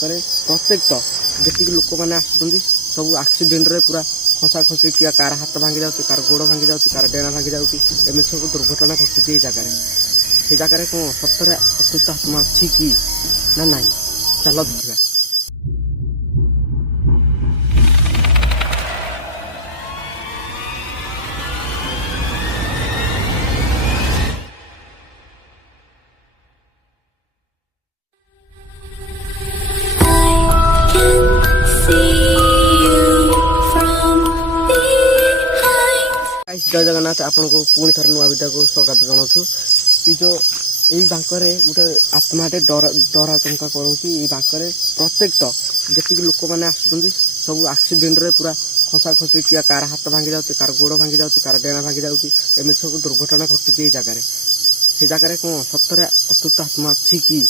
बांकर प्रत्येक जी लोक मैंने आसुँच सब आक्सीडेट पूरा खसा खसी किया कार हाथ भांगी जाऊँगी कार गोड़ भांगी जाऊँगी कार डेणा भांगी जाऊँगी एम सब दुर्घटना घटुची जगार से जगार कौन सतरे अतीत आत्मा अच्छी कि ना ना चल देखा जय जगन्नाथ आपन को पुणी थर नुआ विद्या को स्वागत जनाऊँ ये जो यही बांकर गोटे आत्माटे डरा चंका करोची बांकर प्रत्येक जी लोक मैंने आसुँच सब आक्सीडेट पूरा खसा खसी किया कार हाथ भांगी जाऊँगी कार गोड़ भांगी जाऊँगी कार डेणा भांगी जाऊँगी एम सब दुर्घटना घटुची जगार से जगार कौन सतरे अतुत आत्मा अच्छी कि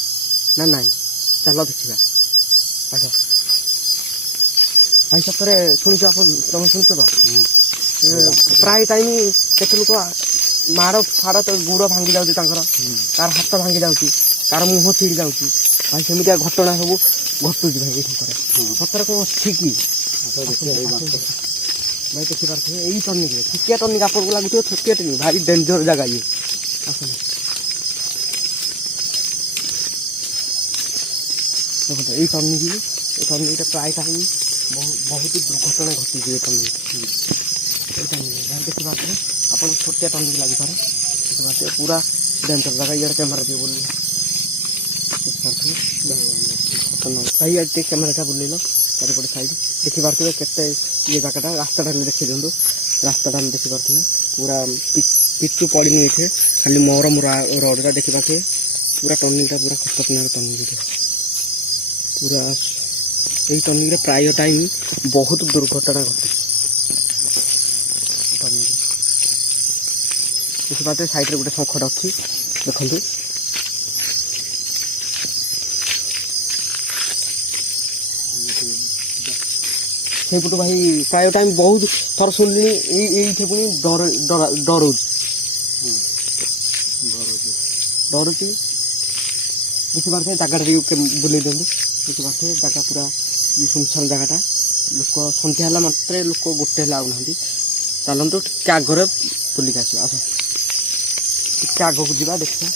ना ना चल देखा आस भाई सतरे शुणु आप तुम शुणुच तो प्राय टाइम केत लोक माड़ फाड़ तो गुड़ भांगी जाऊँगी कार हाथ भांगी जाऊँगी कार मुह छिड़ी जाऊँगी भाई सेमिया घटना सब घटुच भाई सतरे कौन अच्छी कि भाई देखिपे यही टर्निंग छुटिया टर्निंग आपको लगुच छुटिया टर्निंग भारी डेंजर जगह ये देखो यही टर्निंग प्राय टाइम बहुत दुर्घटना घटी टर्निंग देखिए आप छोटिया टर्निंग लगिपारे देखिए पूरा डेंजर जगह ये कैमेरा दिए बोल देखिए कैमेरा बुलेल चारिपटे साइड देखिपे केते ये जगह रास्ता देखी दिखाँ रास्ता देखिपे पूरा पिचु पड़नी ये खाली मोरम रोडा देखा पूरा टर्निंग पूरा खतरनाक टर्निंग पूरा यही टर्निंग प्राय टाइम बहुत दुर्घटना घटे देखिपे साइड गोटे शंखट अच्छी देखते सेपटू भाई प्राय टाइम बहुत थर शुणिली ये पुणी डरुची देखिपे जगह बुले दिखाँ देखिपे जगह पूरा सुनसान जगटा लोक सन्ध्या मात्रे लोक गोटे आउना चलतु टे आगे बुलिक आस टे आग को जा देखा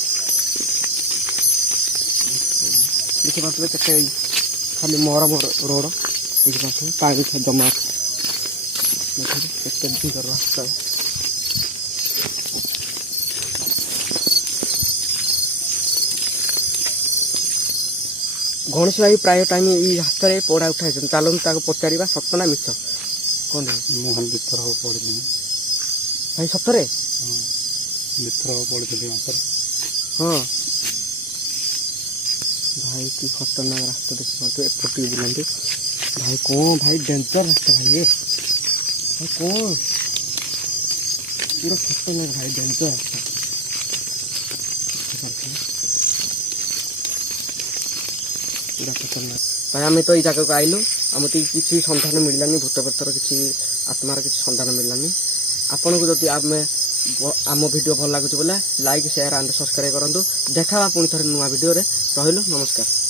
देखिपे के खाली मोरम रोड देखिपे पानी जमा देखिए रास्ता गणेश भाई प्राय टाइम ये रास्ता पड़ा उठाई चलते पचार सतना मिछ कौन मोहन भर हम पढ़ी भाई सतरे भर हम पढ़ी हाँ भाई कि खतरनाक रास्ता देखिए एपटे बुलाते भाई कौन भाई डेंजर रास्ता भाई ये भाई कौन पूरा खतरनाक भाई डेंजर रास्ता पूरा खतरनाक भाई आम तो ये जगह को आइलु आम तो किसी सन्धान मिललानी भूत प्रेतर किसी आत्मार किसी सन्धान मिललानी आपन को जदि आम वीडियो भल लगुच बोले लाइक शेयर एंड सब्सक्राइब करूँ देखा पुणी थे नुआ वीडियो रे रहिलु नमस्कार।